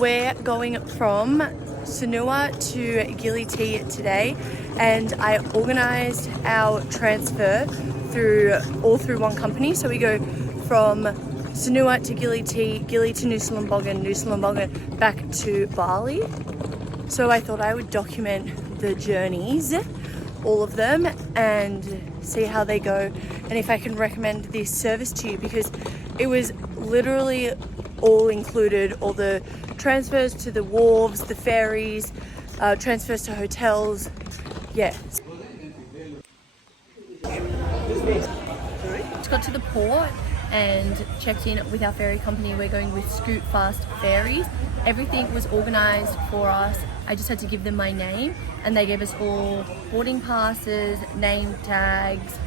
We're going from Sanua to Gili T today, and I organised our transfer all through one company. So we go from Sanua to Gili T, Gili to Nusa Lembongan, back to Bali. So I thought I would document the journeys, all of them, and see how they go, and if I can recommend this service to you, because it was literally all included, all the transfers to the wharves, the ferries, transfers to hotels. Yeah. Just got to the port and checked in with our ferry company. We're going with Scoot Fast Ferries. Everything was organised for us. I just had to give them my name, and they gave us all boarding passes, name tags,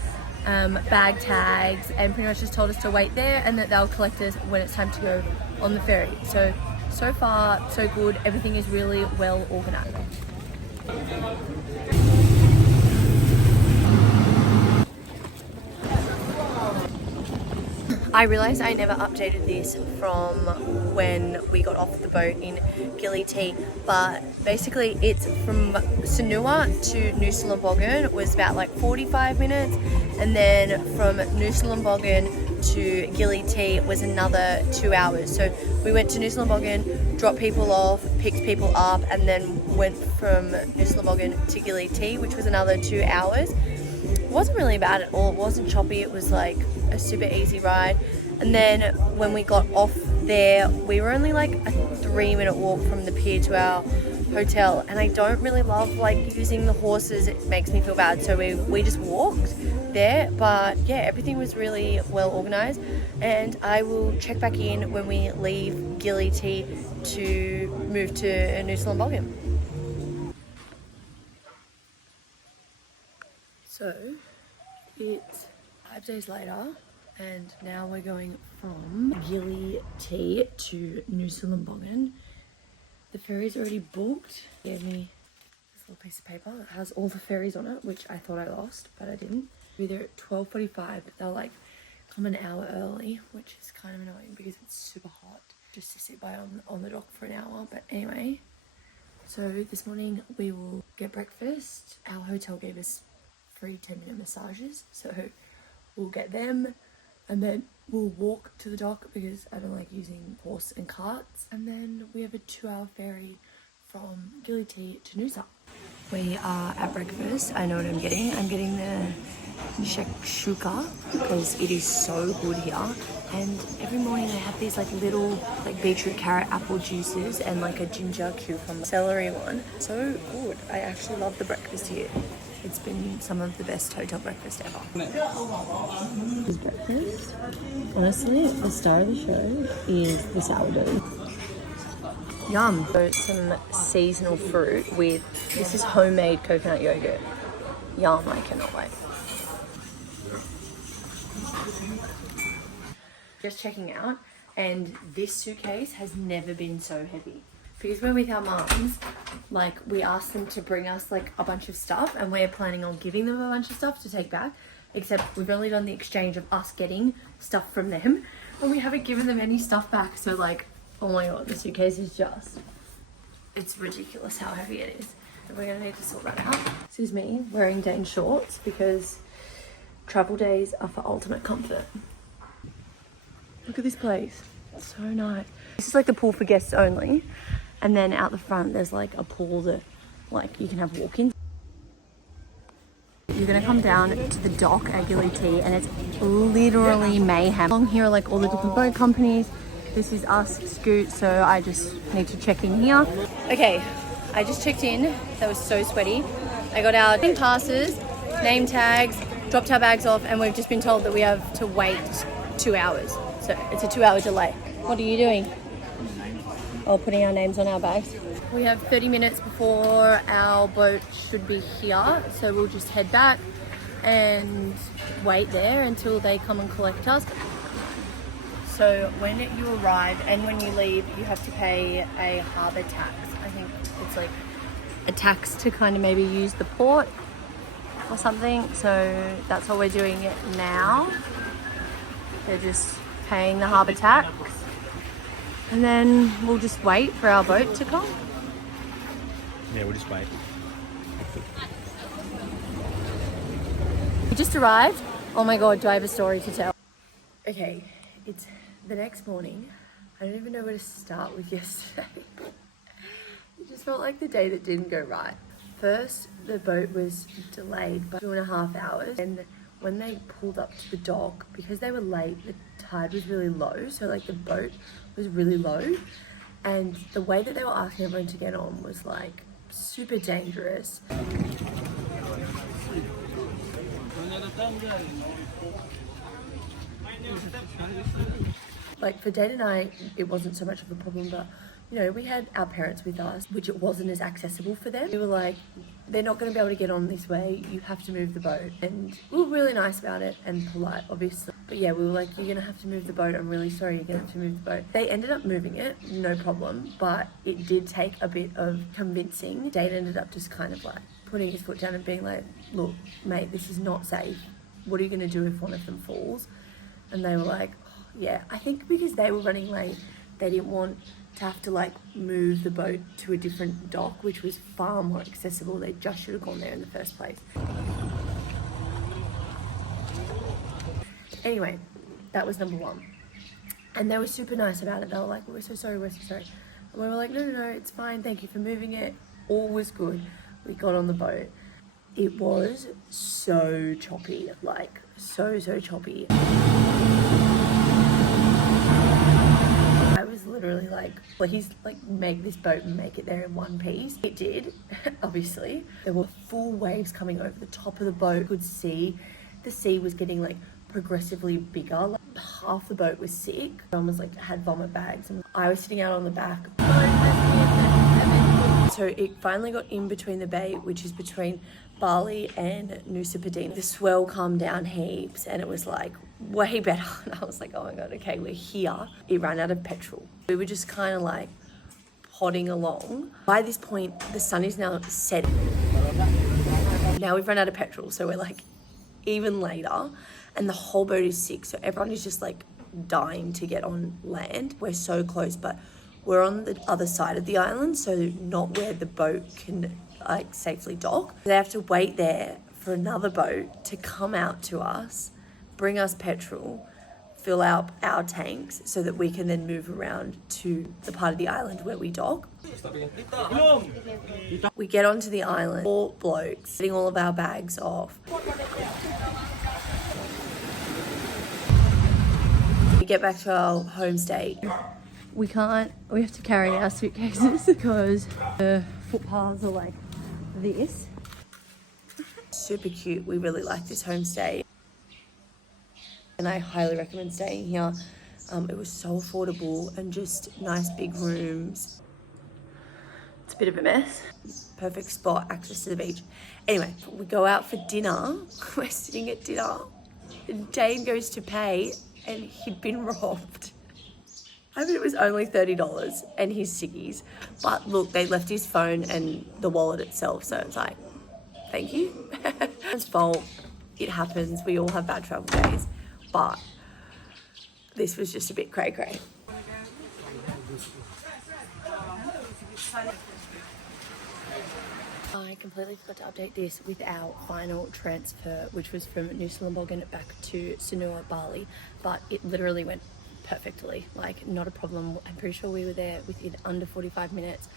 bag tags, and pretty much just told us to wait there and that they'll collect us when it's time to go on the ferry. So far, so good. Everything is really well organised. I realised I never updated this from when we got off the boat in Gili T, but basically it's from Sanua to Nusa Lembongan was about like 45 minutes, and then from Nusa Lembongan to Gili T was another 2 hours. So we went to Nusa Lembongan, dropped people off, picked people up, and then went from Nusa Lembongan to Gili T, which was another 2 hours. It wasn't really bad at all. It wasn't choppy. It was like a super easy ride. And then when we got off there, we were only like a 3-minute walk from the pier to our hotel, and I don't really love like using the horses. It makes me feel bad, so we just walked there. But yeah, everything was really well organized, and I will check back in when we leave Gili T to move to Nusa Lembongan. So it's 5 days later, and now we're going from Gili T to Nusa Lembongan. The ferry's already booked. He gave me this little piece of paper that has all the ferries on it, which I thought I lost, but I didn't. We're there at 12:45, but they'll like come an hour early, which is kind of annoying because it's super hot just to sit by on the dock for an hour. But anyway, so this morning we will get breakfast. Our hotel gave us free 10-minute massages, so we'll get them, and then we'll walk to the dock because I don't like using horse and carts, and then we have a 2-hour ferry from Gili T to Nusa. We are at breakfast. I know what I'm getting. I'm getting the shakshuka because it is so good here, and every morning they have these like little like beetroot, carrot, apple juices and like a ginger, cucumber, celery one. So good. I actually love the breakfast here. It's been some of the best hotel breakfast ever. This breakfast, honestly, the star of the show is the sourdough. Yum. So some seasonal fruit with, this is homemade coconut yogurt. Yum, I cannot wait. Just checking out, and this suitcase has never been so heavy. Because we're with our mums, like we asked them to bring us like a bunch of stuff, and we're planning on giving them a bunch of stuff to take back, except we've only done the exchange of us getting stuff from them, and we haven't given them any stuff back. So like, oh my god, the suitcase is just, it's ridiculous how heavy it is. And we're gonna need to sort that out. This is me wearing Dane shorts because travel days are for ultimate comfort. Look at this place, it's so nice. This is like the pool for guests only. And then out the front, there's like a pool that like you can have walk-ins. You're gonna come down to the dock at Gili T, and it's literally mayhem. Along here are like all the different boat companies. This is us, Scoot, so I just need to check in here. Okay, I just checked in. That was so sweaty. I got our passes, name tags, dropped our bags off, and we've just been told that we have to wait 2 hours. So it's a 2-hour delay. What are you doing? Oh, putting our names on our bags. We have 30 minutes before our boat should be here, so we'll just head back and wait there until they come and collect us. So when you arrive and when you leave, you have to pay a harbour tax. I think it's like a tax to kind of maybe use the port or something. So that's what we're doing now. They're just paying the harbour tax. And then we'll just wait for our boat to come. Yeah, we'll just wait. We just arrived. Oh my god, do I have a story to tell? Okay, it's the next morning. I don't even know where to start with yesterday. It just felt like the day that didn't go right. First, the boat was delayed by 2.5 hours, and when they pulled up to the dock, because they were late, the tide was really low, so like the boat was really low, and the way that they were asking everyone to get on was like super dangerous. Like for day to night, it wasn't so much of a problem, but you know, we had our parents with us, which it wasn't as accessible for them. We were like, they're not going to be able to get on this way, you have to move the boat. And we were really nice about it and polite, obviously. But yeah, we were like, you're going to have to move the boat, I'm really sorry, you're going to have to move the boat. They ended up moving it, no problem, but it did take a bit of convincing. Dade ended up just kind of like putting his foot down and being like, look, mate, this is not safe. What are you going to do if one of them falls? And they were like, oh, yeah. I think because they were running late, they didn't want to have to like move the boat to a different dock, which was far more accessible. They just should have gone there in the first place. Anyway, that was number one. And they were super nice about it. They were like, we're so sorry, we're so sorry. And we were like, no, it's fine. Thank you for moving it. All was good. We got on the boat. It was so choppy, like so choppy. I was literally like, please like make this boat and make it there in one piece. It did, obviously. There were full waves coming over the top of the boat. You could see the sea was getting like progressively bigger. Like, half the boat was sick. Someone was like had vomit bags and I was sitting out on the back. So it finally got in between the bay, which is between Bali and Nusa. The swell calmed down heaps and it was like way better. And I was like, oh my God, okay, we're here. It ran out of petrol. We were just kind of like plodding along. By this point, the sun is now set. Now we've run out of petrol. So we're like even later and the whole boat is sick. So everyone is just like dying to get on land. We're so close, but we're on the other side of the island, so not where the boat can like safely dock. They have to wait there for another boat to come out to us, bring us petrol, fill out our tanks so that we can then move around to the part of the island where we dock. We get onto the island, 4 blokes, getting all of our bags off. We get back to our homestay. We have to carry our suitcases because the footpaths are like this. Super cute. We really like this homestay. And I highly recommend staying here. It was so affordable and just nice big rooms. It's a bit of a mess. Perfect spot, access to the beach. Anyway, we go out for dinner. We're sitting at dinner. And Dane goes to pay and he'd been robbed. I mean, it was only $30 and his ciggies. But look, they left his phone and the wallet itself. So it's like, thank you. It's fault. It happens. We all have bad travel days. But this was just a bit cray-cray. I completely forgot to update this with our final transfer, which was from Nusa Lembongan back to Sanur, Bali. But it literally went perfectly, like not a problem. I'm pretty sure we were there within under 45 minutes.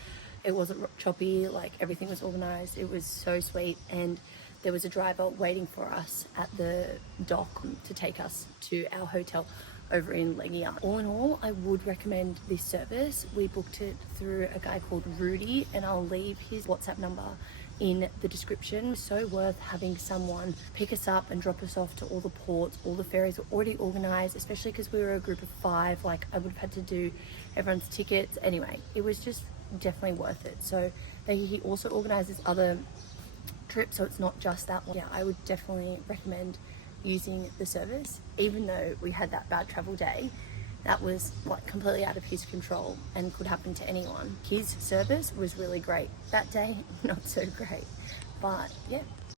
It wasn't choppy, like everything was organized. It was so sweet, and there was a driver waiting for us at the dock to take us to our hotel over in Lembongan. All in all, I would recommend this service. We booked it through a guy called Rudy, and I'll leave his WhatsApp number in the description. So worth having someone pick us up and drop us off to all the ports. All the ferries were already organized, especially because we were a group of 5. Like, I would have had to do everyone's tickets. Anyway, it was just definitely worth it. So he also organizes other trips, so it's not just that one. Yeah, I would definitely recommend using the service. Even though we had that bad travel day, that was like completely out of his control and could happen to anyone. His service was really great. That day, not so great. But yeah,